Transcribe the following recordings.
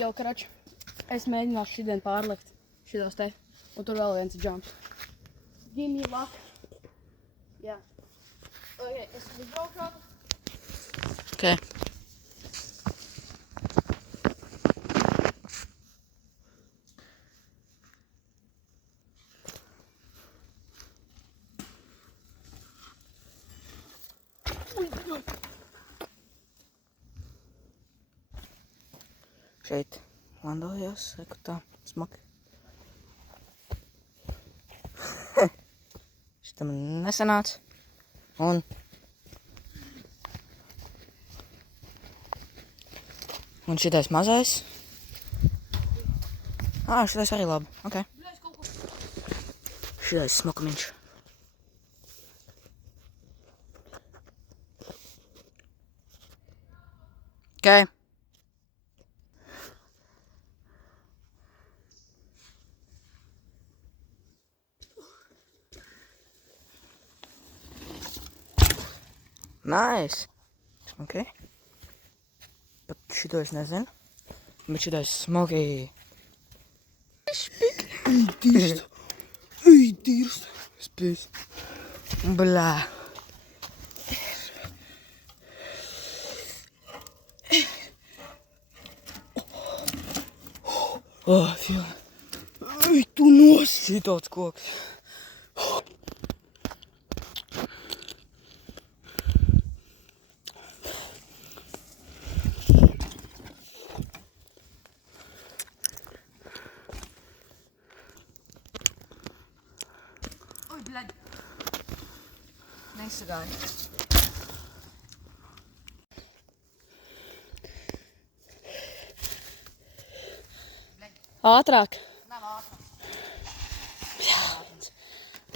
Jau, karač, es mēģināšu šodien pārlikt šitos te, un tur vēl viens jumps. Give me luck. Jā. Ok, es izbraukšu. Ok. Šeit landojos, reku tā, smaki. Šitam nesanāca. Un šitais mazais. Šitais arī labi, ok. Šitais smokumiņš. Ok. Nice. Ok. Pat šito es nezinu. Bet šitais smoky. Ej, dirst. Ej, dirst. Spēc. Blā. Fīl. Ej, tu nos. Šitots koks. Oj, bļaļ. Nesagāju. Ātrāk. Nav ātrāk.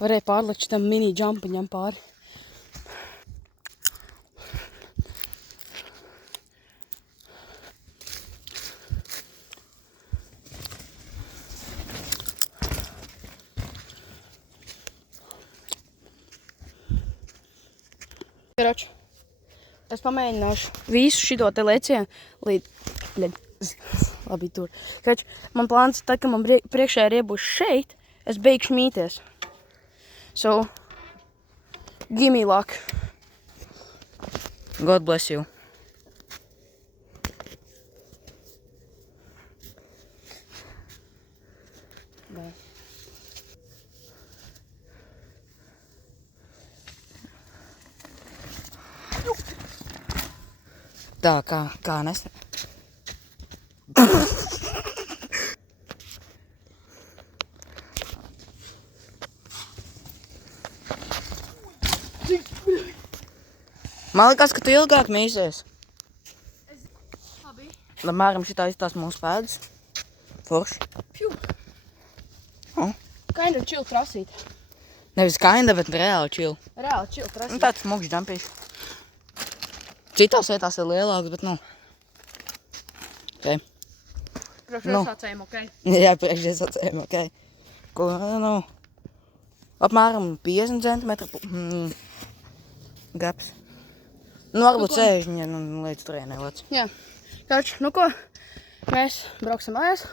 Varēja pārlikt šitam mini jumpiņam pāri. Karač, es pamēģināšu visu šito te lecienu līdz... Labi, tur. Karač, man plāns ir tad, ka man priekšējā riebūs šeit, es beigšu mīties. So, give me luck. God bless you. Bye. Tā, kā nes... Man likās, ka tu ilgāk mīsies. Labi. Lamēram šitā izstās mūsu pēdas. Forši. Pju. Kind of chill trasīt. Nevis kinda, bet reāli chill. Reāli chill trasīt. Tāds smugs jumpīšs. Citās vietās ir lielāks, bet Ok. Priekšsācējiem, ok. Jā, priekšsācējiem, ok. Ko, apmēram 50 centimetru gaps. Varbūt 60 līdz turienei lec. Jā. Karač, ko? Mēs brauksim mājās.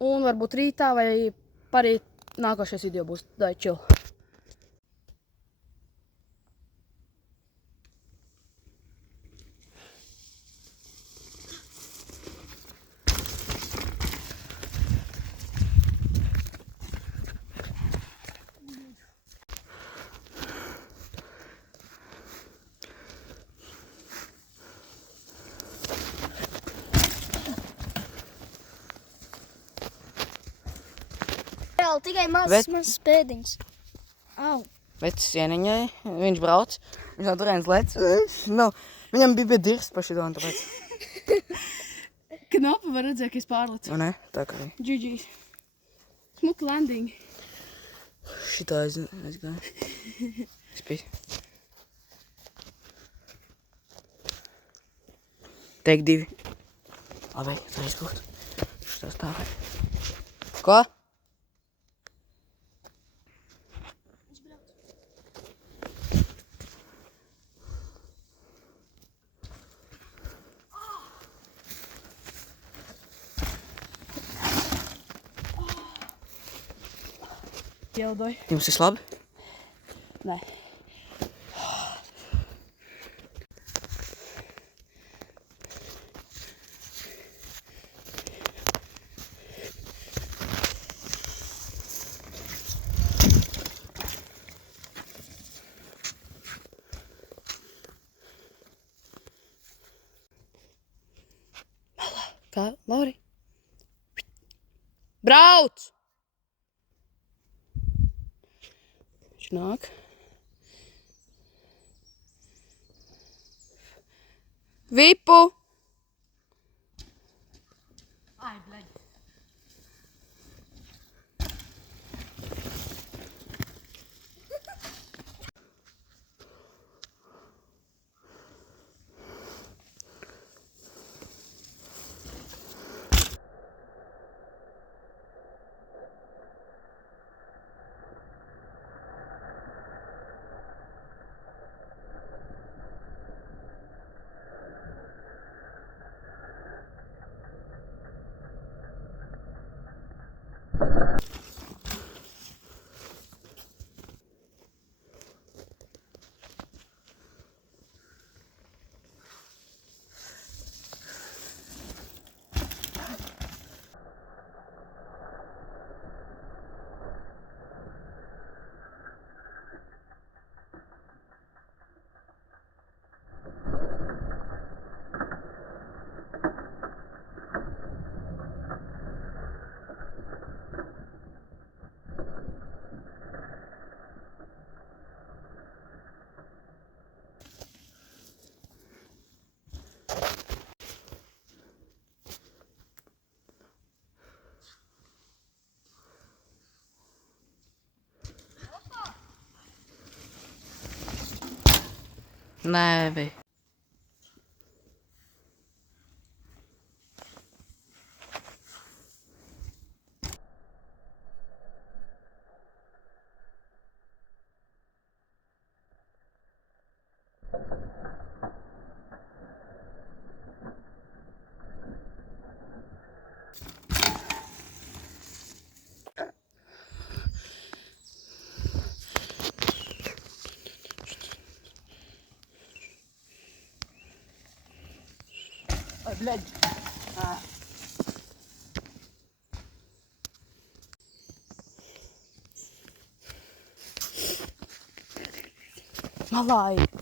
Un varbūt rītā vai parīt nākošais video būs chill. Tikai mazs pēdiņas. Au. Vecs sieniņai, viņš brauc, viņš no turienes lec. Viņam bija pie dirsts pa šito, un tāpēc. Knapi var redzēt, ka es pārlicu. O ne? Tā kā arī. GG's. Smuka landing. Šitā aizgāju. Spīs. Teik 2. Labi, tā izbūt. Šitā stāvē. Ko? Ieldoju. Jums viss labi? Nē. Kā, Lauri? Brauc! Viņš nāk. Vipu! Ai, bļaļ. Nē, bija. Ai, bļaļ. Malā ir.